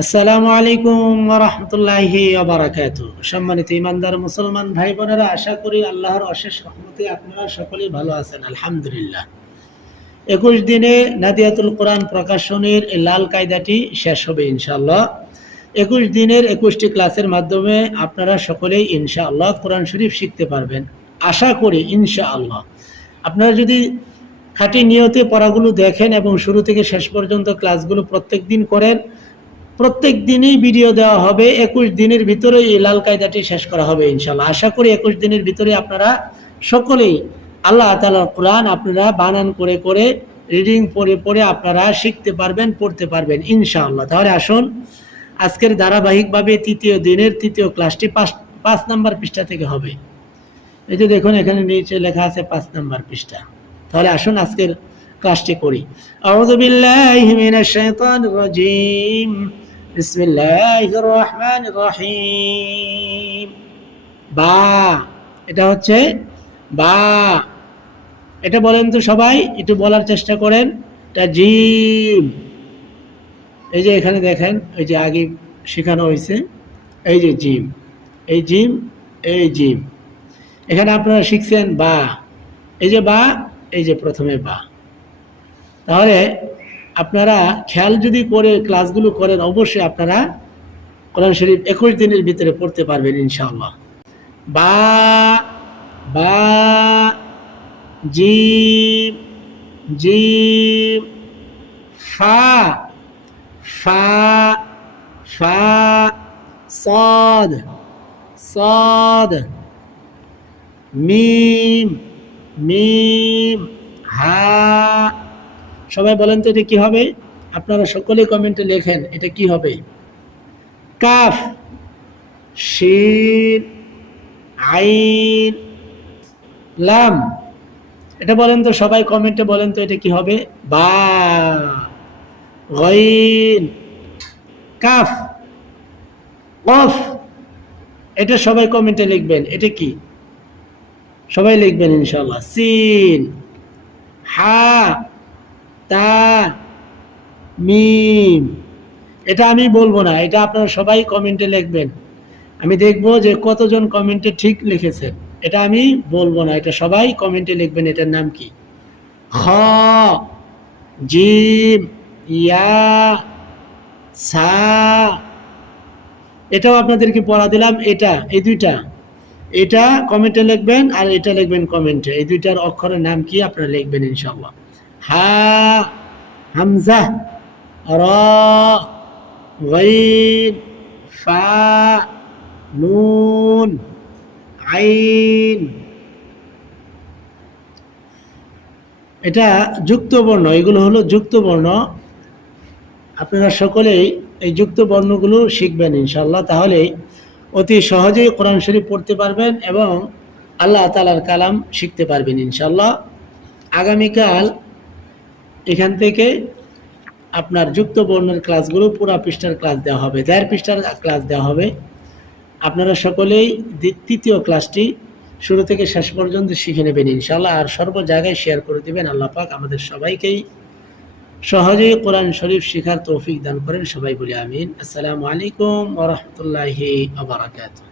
আসসালামু আলাইকুম রহমতুল্লাহি বারাকাত সম্মানিত ইমানদার মুসলমান ভাই বোনেরা আশা করি আল্লাহর অশেষ রহমতে আপনারা সকলেই ভালো আছেন, আলহামদুলিল্লাহ। একুশ দিনে নাদিয়াতুল কোরআন প্রকাশনের লাল কায়দাটি শেষ হবে ইনশাআল্লাহ। একুশ দিনের একুশটি ক্লাসের মাধ্যমে আপনারা সকলেই ইনশাআল্লাহ কোরআন শরীফ শিখতে পারবেন। আশা করি ইনশাআল্লাহ। আপনারা যদি খাঁটি নিয়তে পড়াগুলো দেখেন এবং শুরু থেকে শেষ পর্যন্ত ক্লাসগুলো প্রত্যেক দিন করেন প্রত্যেক দিনই ভিডিও দেওয়া হবে। একুশ দিনের ভিতরে এই লাল কায়দাটি শেষ করা হবে ইনশাল্লাহ আশা করি একুশ দিনের ভিতরে আপনারা সকলেই আল্লাহ তালার কোরআন আপনারা বানান করে করে রিডিং পড়ে পড়ে আপনারা শিখতে পারবেন, পড়তে পারবেন ইনশাআল্লাহ। তাহলে আসুন, আজকের ধারাবাহিকভাবে তৃতীয় দিনের তৃতীয় ক্লাসটি পাঁচ পাঁচ নাম্বার পৃষ্ঠা থেকে হবে। এই যে দেখুন, এখানে নিচে লেখা আছে পাঁচ নাম্বার পৃষ্ঠা। তাহলে আসুন, আজকের ক্লাসটি করি। আউযু বিল্লাহি মিনাশ বিসমিল্লাহির রহমানির রহিম বা, এটা হচ্ছে বা। এটা বলেন তো সবাই, একটু বলার চেষ্টা করেন। এটা জিম এই যে এখানে দেখেন, এই যে আগে শেখানো হয়েছে, এই যে জিম। এই জিম এই জিম। এখানে আপনারা শিখছেন বা। এই যে বা, এই যে প্রথমে বা। তাহলে আপনারা খেয়াল যদি করে ক্লাসগুলো করেন অবশ্যই আপনারা কোরআন শরীফ একুশ দিনের ভিতরে পড়তে পারবেন ইনশাআল্লাহ বা বা জিম জিম ফা ফা ফা صاد صاد মিম মিম হা সবাই বলেন তো এটা কি হবে? আপনারা সকলে কমেন্টে লেখেন, এটা কি হবে? কাফ শিন আইন, লাম, এটা বলেন তো সবাই কমেন্টে বলেন তো এটা কি হবে? বা কাফ অফ এটা সবাই কমেন্টে লিখবেন, এটা কি? সবাই লিখবেন ইনশাল্লাহ সিন, হা তা মিম। এটা আমি বলব না, এটা আপনারা সবাই কমেন্টে লিখবেন। আমি দেখব যে কতজন কমেন্টে ঠিক লিখেছেন এটা আমি বলব না, এটা সবাই কমেন্টে লিখবেন এটার নাম কি? খ, জিম, ইয়া, সা। এটাও আপনাদেরকে পড়া দিলাম, এটা, এই দুইটা। এটা কমেন্টে লিখবেন আর এটা লিখবেন কমেন্টে এই দুইটার অক্ষরের নাম কি আপনারা লিখবেন ইনশাল্লাহ হা হামজা র غين ফা নুন আইন এটা যুক্ত বর্ণ এগুলো হলো যুক্ত বর্ণ আপনারা সকলেই এই যুক্ত বর্ণগুলো শিখবেন ইনশাল্লাহ তাহলে অতি সহজেই কোরআন শরীফ পড়তে পারবেন এবং আল্লাহ তালার কালাম শিখতে পারবেন ইনশাল্লাহ আগামীকাল এখান থেকে আপনার যুক্ত বর্ণের ক্লাসগুলো পুরো পৃষ্ঠার ক্লাস দেওয়া হবে। দেড় পৃষ্ঠার ক্লাস দেওয়া হবে, আপনারা সকলেই তৃতীয় ক্লাসটি শুরু থেকে শেষ পর্যন্ত শিখে নেবেন ইনশাল্লাহ আর সর্ব জায়গায় শেয়ার করে দেবেন। আল্লাহ পাক আমাদের সবাইকেই সহজেই কোরআন শরীফ শিখার তৌফিক দান করেন। সবাই বলি আমিন। আসসালামু আলাইকুম ওরহমতুল্লাহি আবরাকাতুহ